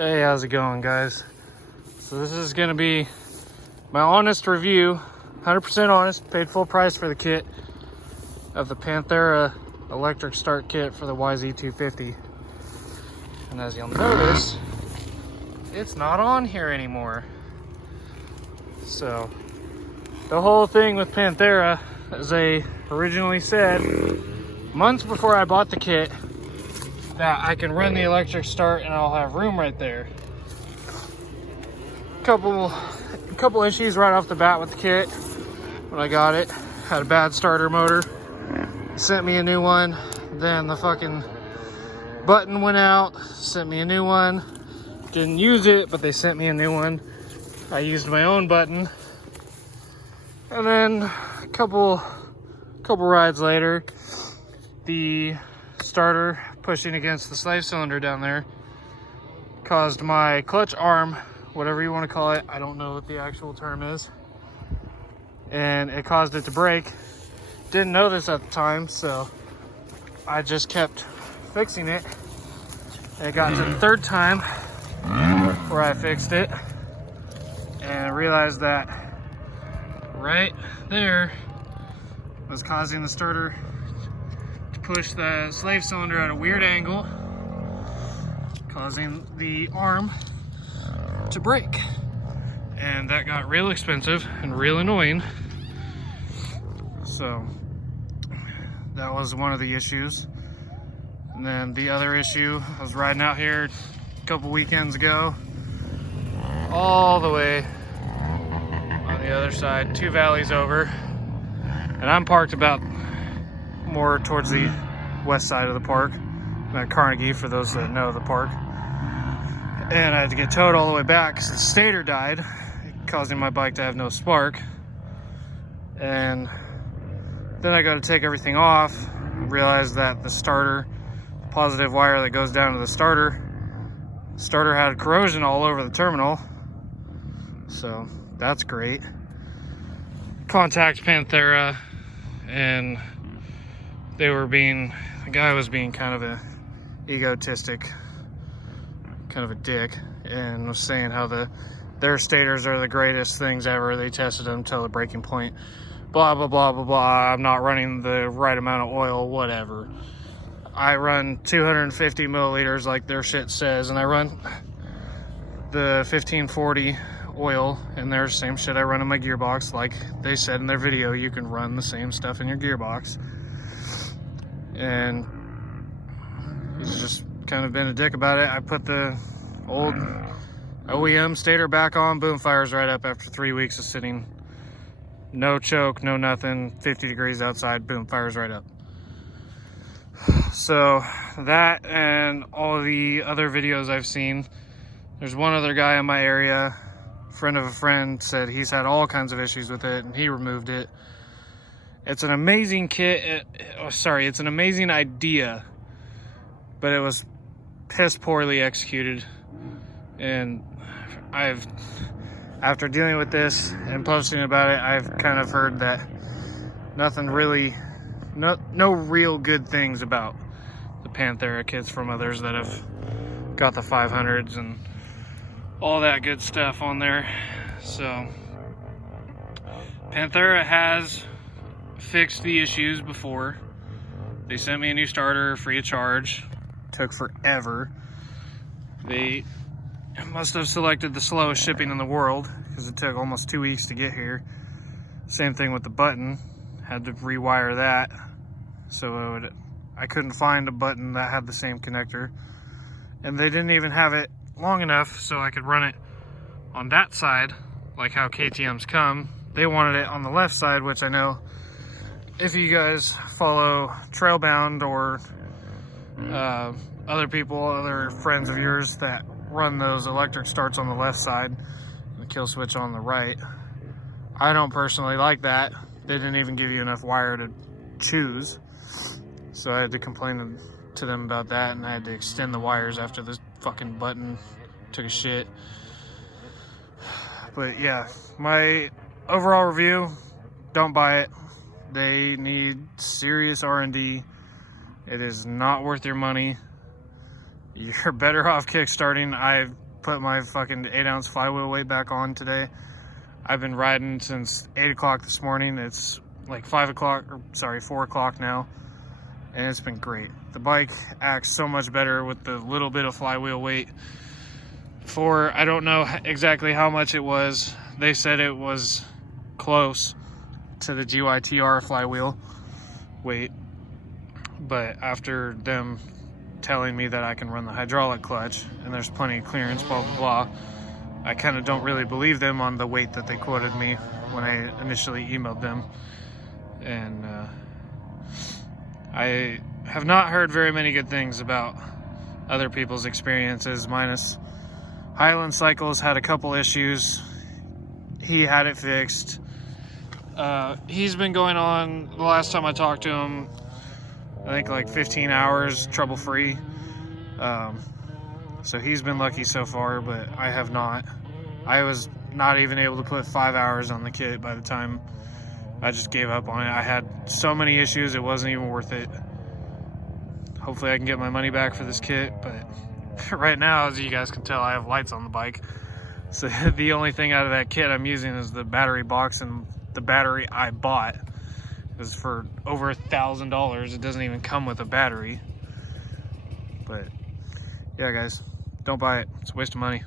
Hey, how's it going, guys? So this is gonna be my honest review, 100% honest, paid full price for the kit of the Panthera electric start kit for the YZ250. And as you'll notice, it's not on here anymore. So the whole thing with Panthera, as they originally said, months before I bought the kit, that I can run the electric start and I'll have room right there. Couple issues right off the bat with the kit when I got it. Had a bad starter motor. Sent me a new one. Then the fucking button went out. Sent me a new one. Didn't use it, but they sent me a new one. I used my own button. And then a couple rides later, the starter pushing against the slave cylinder down there caused my clutch arm, whatever you want to call it, I don't know what the actual term is, and it caused it to break. Didn't know this at the time, so I just kept fixing it. And it got to the third time where I fixed it and realized that right there was causing the starter to push the slave cylinder at a weird angle, causing the arm to break. And that got real expensive and real annoying. So that was one of the issues. And then the other issue, I was riding out here a couple weekends ago, all the way on the other side, 2 valleys over, and I'm parked about more towards the west side of the park, at Carnegie, for those that know the park. And I had to get towed all the way back because the stator died, causing my bike to have no spark. And then I got to take everything off and realized that the starter, positive wire that goes down to the starter had corrosion all over the terminal. So that's great. Contact Panthera, and the guy was being kind of a egotistic, kind of a dick, and was saying how their stators are the greatest things ever. They tested them till the breaking point, blah blah blah blah blah. I'm not running the right amount of oil, whatever. I run 250 milliliters like their shit says, and I run the 1540 oil in their same shit I run in my gearbox. Like they said in their video, you can run the same stuff in your gearbox. And he's just kind of been a dick about it. I put the old OEM stator back on, boom, fires right up after 3 weeks of sitting. No choke, no nothing, 50 degrees outside, boom, fires right up. So that and all the other videos I've seen, there's one other guy in my area, friend of a friend, said he's had all kinds of issues with it and he removed it. It's an amazing kit. It's an amazing idea, but it was piss poorly executed. And after dealing with this and posting about it, I've kind of heard that no real good things about the Panthera kits from others that have got the 500s and all that good stuff on there. So Panthera has fixed the issues before. They sent me a new starter free of charge. Took forever. They must have selected the slowest shipping in the world because it took almost 2 weeks to get here. Same thing with the button. Had to rewire that. So I couldn't find a button that had the same connector. And they didn't even have it long enough so I could run it on that side, like how KTM's come. They wanted it on the left side, which I know if you guys follow Trailbound or other friends of yours that run those electric starts on the left side and the kill switch on the right. I don't personally like that. They didn't even give you enough wire to choose. So I had to complain to them about that, and I had to extend the wires after this fucking button took a shit. But yeah, my overall review, don't buy it. They need serious R&D. It is not worth your money. You're better off kickstarting. put my fucking 8-ounce flywheel weight back on today. I've been riding since 8 o'clock this morning. It's like 4 o'clock now, and it's been great. The bike acts so much better with the little bit of flywheel weight. I don't know exactly how much it was. They said it was close to the GYTR flywheel weight, but after them telling me that I can run the hydraulic clutch and there's plenty of clearance, blah blah blah, I kind of don't really believe them on the weight that they quoted me when I initially emailed them. And I have not heard very many good things about other people's experiences, minus Highland Cycles had a couple issues. He had it fixed. He's been going on, the last time I talked to him, I think like 15 hours trouble-free. So he's been lucky so far, but I have not. I was not even able to put 5 hours on the kit by the time I just gave up on it. I had so many issues, it wasn't even worth it. Hopefully I can get my money back for this kit, but right now, as you guys can tell, I have lights on the bike. So the only thing out of that kit I'm using is the battery box, and the battery I bought is for over $1,000. It doesn't even come with a battery. But yeah, guys, don't buy it. It's a waste of money.